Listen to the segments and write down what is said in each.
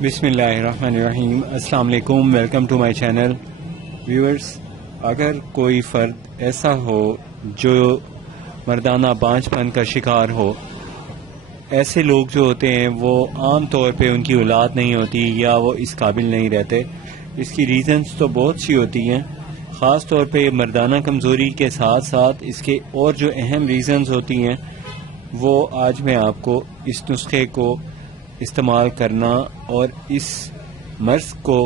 بسم اللہ الرحمن الرحیم. السلام علیکم. Welcome to my channel. Viewers, اگر کوئی فرد ایسا ہو جو مردانہ بانجھ پن کا شکار ہو، ایسے لوگ جو ہوتے ہیں وہ عام طور پہ ان کی اولاد نہیں ہوتی یا وہ اس قابل نہیں رہتے. اس کی ریزنز تو بہت سی ہوتی ہیں، خاص طور پہ مردانہ کمزوری کے ساتھ ساتھ اس کے اور جو اہم ریزنز ہوتی ہیں وہ آج میں آپ کو اس نسخے کو استعمال کرنا اور اس مرض کو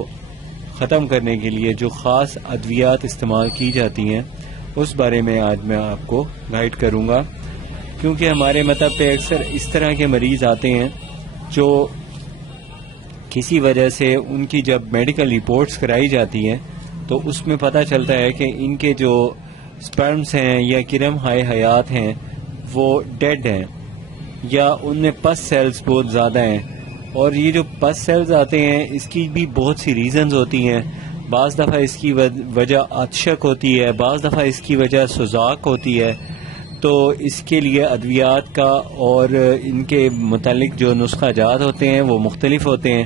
ختم کرنے کے لیے جو خاص ادویات استعمال کی جاتی ہیں اس بارے میں آج میں آپ کو گائیڈ کروں گا. کیونکہ ہمارے مطلب پہ اکثر اس طرح کے مریض آتے ہیں جو کسی وجہ سے ان کی جب میڈیکل رپورٹس کرائی جاتی ہیں تو اس میں پتہ چلتا ہے کہ ان کے جو سپرمز ہیں یا کرم ہائے حیات ہیں وہ ڈیڈ ہیں یا ان میں پس سیلز بہت زیادہ ہیں. اور یہ جو پس سیلز آتے ہیں اس کی بھی بہت سی ریزنز ہوتی ہیں. بعض دفعہ اس کی وجہ آتشک ہوتی ہے، بعض دفعہ اس کی وجہ سوزاک ہوتی ہے. تو اس کے لیے ادویات کا اور ان کے متعلق جو نسخہ جات ہوتے ہیں وہ مختلف ہوتے ہیں.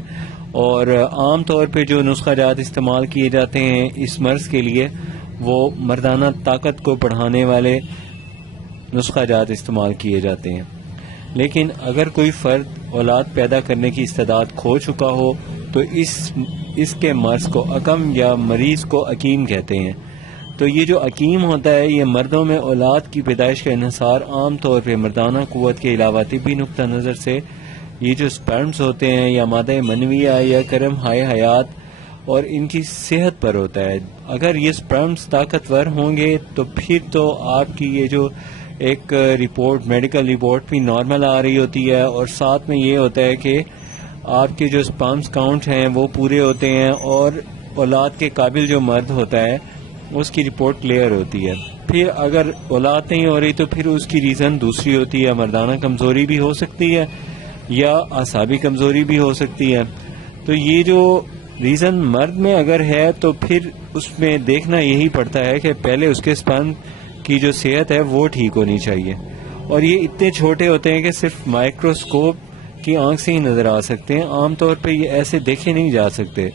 اور عام طور پہ جو نسخہ جات استعمال کیے جاتے ہیں اس مرض کے لیے وہ مردانہ طاقت کو بڑھانے والے نسخہ جات استعمال کیے جاتے ہیں. لیکن اگر کوئی فرد اولاد پیدا کرنے کی استعداد کھو چکا ہو تو اس کے مرض کو عقم یا مریض کو عقیم کہتے ہیں. تو یہ جو عقیم ہوتا ہے یہ مردوں میں اولاد کی پیدائش کا انحصار عام طور پہ مردانہ قوت کے علاوہ طبی نقطہ نظر سے یہ جو سپرمز ہوتے ہیں یا مادہ منویہ یا کرم ہائے حیات اور ان کی صحت پر ہوتا ہے. اگر یہ سپرمز طاقتور ہوں گے تو پھر تو آپ کی یہ جو ایک رپورٹ میڈیکل رپورٹ بھی نارمل آ رہی ہوتی ہے اور ساتھ میں یہ ہوتا ہے کہ آپ کے جو سپرمز کاؤنٹ ہیں وہ پورے ہوتے ہیں اور اولاد کے قابل جو مرد ہوتا ہے اس کی رپورٹ کلیئر ہوتی ہے. پھر اگر اولاد نہیں ہو رہی تو پھر اس کی ریزن دوسری ہوتی ہے. مردانہ کمزوری بھی ہو سکتی ہے یا اعصابی کمزوری بھی ہو سکتی ہے. تو یہ جو ریزن مرد میں اگر ہے تو پھر اس میں دیکھنا یہی پڑتا ہے کہ پہلے اس کے سپرم کی جو صحت ہے وہ ٹھیک ہونی چاہیے. اور یہ اتنے چھوٹے ہوتے ہیں کہ صرف مائکروسکوپ کی آنکھ سے ہی نظر آ سکتے ہیں، عام طور پہ یہ ایسے دیکھے نہیں جا سکتے.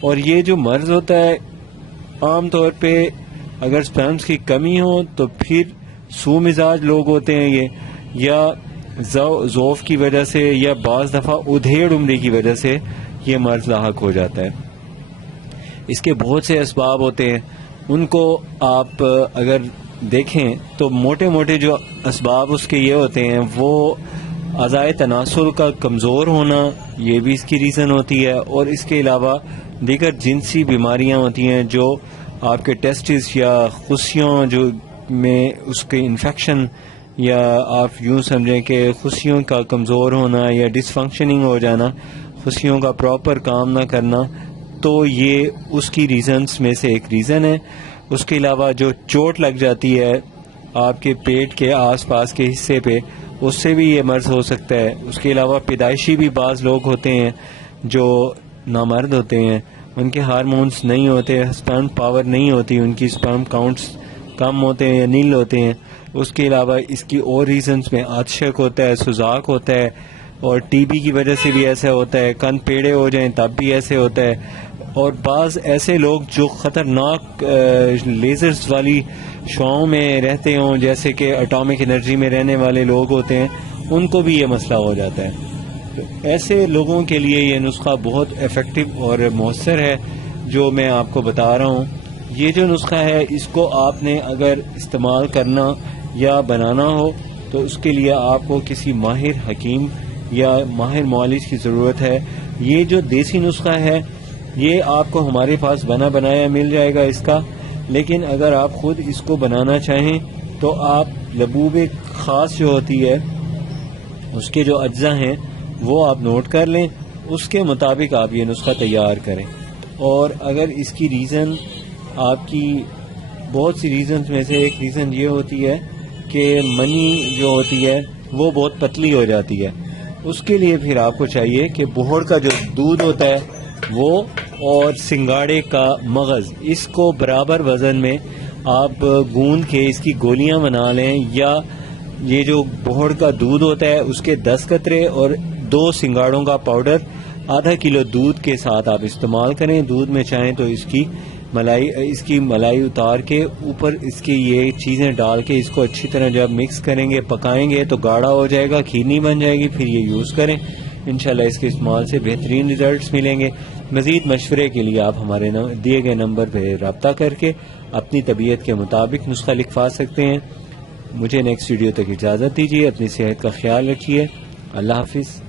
اور یہ جو مرض ہوتا ہے عام طور پہ اگر سپرمز کی کمی ہو تو پھر سو مزاج لوگ ہوتے ہیں یہ یا ضعف کی وجہ سے یا بعض دفعہ ادھیڑ عمری کی وجہ سے یہ مرض لاحق ہو جاتا ہے. اس کے بہت سے اسباب ہوتے ہیں، ان کو آپ اگر دیکھیں تو موٹے موٹے جو اسباب اس کے یہ ہوتے ہیں وہ اعضائے تناسل کا کمزور ہونا، یہ بھی اس کی ریزن ہوتی ہے. اور اس کے علاوہ دیگر جنسی بیماریاں ہوتی ہیں جو آپ کے ٹیسٹس یا خصیوں جو میں اس کے انفیکشن یا آپ یوں سمجھیں کہ خصیوں کا کمزور ہونا یا ڈس فنکشننگ ہو جانا، خصیوں کا پراپر کام نہ کرنا، تو یہ اس کی ریزنز میں سے ایک ریزن ہے. اس کے علاوہ جو چوٹ لگ جاتی ہے آپ کے پیٹ کے آس پاس کے حصے پہ، اس سے بھی یہ مرض ہو سکتا ہے. اس کے علاوہ پیدائشی بھی بعض لوگ ہوتے ہیں جو نامرد ہوتے ہیں، ان کے ہارمونز نہیں ہوتے، سپرم پاور نہیں ہوتی، ان کی سپرم کاؤنٹس کم ہوتے ہیں یا نیل ہوتے ہیں. اس کے علاوہ اس کی اور ریزنز میں آتشک ہوتا ہے، سوزاک ہوتا ہے، اور ٹی بی کی وجہ سے بھی ایسا ہوتا ہے. کن پیڑے ہو جائیں تب بھی ایسے ہوتا ہے. اور بعض ایسے لوگ جو خطرناک لیزرز والی شعاؤں میں رہتے ہوں جیسے کہ اٹامک انرجی میں رہنے والے لوگ ہوتے ہیں، ان کو بھی یہ مسئلہ ہو جاتا ہے. تو ایسے لوگوں کے لیے یہ نسخہ بہت ایفیکٹو اور مؤثر ہے جو میں آپ کو بتا رہا ہوں. یہ جو نسخہ ہے اس کو آپ نے اگر استعمال کرنا یا بنانا ہو تو اس کے لیے آپ کو کسی ماہر حکیم یا ماہر معالج کی ضرورت ہے. یہ جو دیسی نسخہ ہے یہ آپ کو ہمارے پاس بنا بنایا مل جائے گا اس کا. لیکن اگر آپ خود اس کو بنانا چاہیں تو آپ لبوب خاص جو ہوتی ہے اس کے جو اجزاء ہیں وہ آپ نوٹ کر لیں، اس کے مطابق آپ یہ نسخہ تیار کریں. اور اگر اس کی ریزن آپ کی بہت سی ریزنز میں سے ایک ریزن یہ ہوتی ہے کہ منی جو ہوتی ہے وہ بہت پتلی ہو جاتی ہے، اس کے لیے پھر آپ کو چاہیے کہ بہڑ کا جو دودھ ہوتا ہے وہ اور سنگاڑے کا مغز، اس کو برابر وزن میں آپ گوند کے اس کی گولیاں بنا لیں، یا یہ جو بہڑ کا دودھ ہوتا ہے اس کے 10 قطرے اور 2 سنگاڑوں کا پاؤڈر آدھا کلو دودھ کے ساتھ آپ استعمال کریں. دودھ میں چاہیں تو اس کی ملائی اتار کے اوپر اس کی یہ چیزیں ڈال کے اس کو اچھی طرح جب مکس کریں گے پکائیں گے تو گاڑھا ہو جائے گا, کھیرنی بن جائے گی. پھر یہ یوز کریں, انشاءاللہ اس کے استعمال سے بہترین ریزلٹس ملیں گے. مزید مشورے کے لیے آپ ہمارے دیے گئے نمبر پہ رابطہ کر کے اپنی طبیعت کے مطابق نسخہ لکھوا سکتے ہیں. مجھے نیکسٹ ویڈیو تک اجازت دیجیے. اپنی صحت کا خیال رکھیے. اللہ حافظ.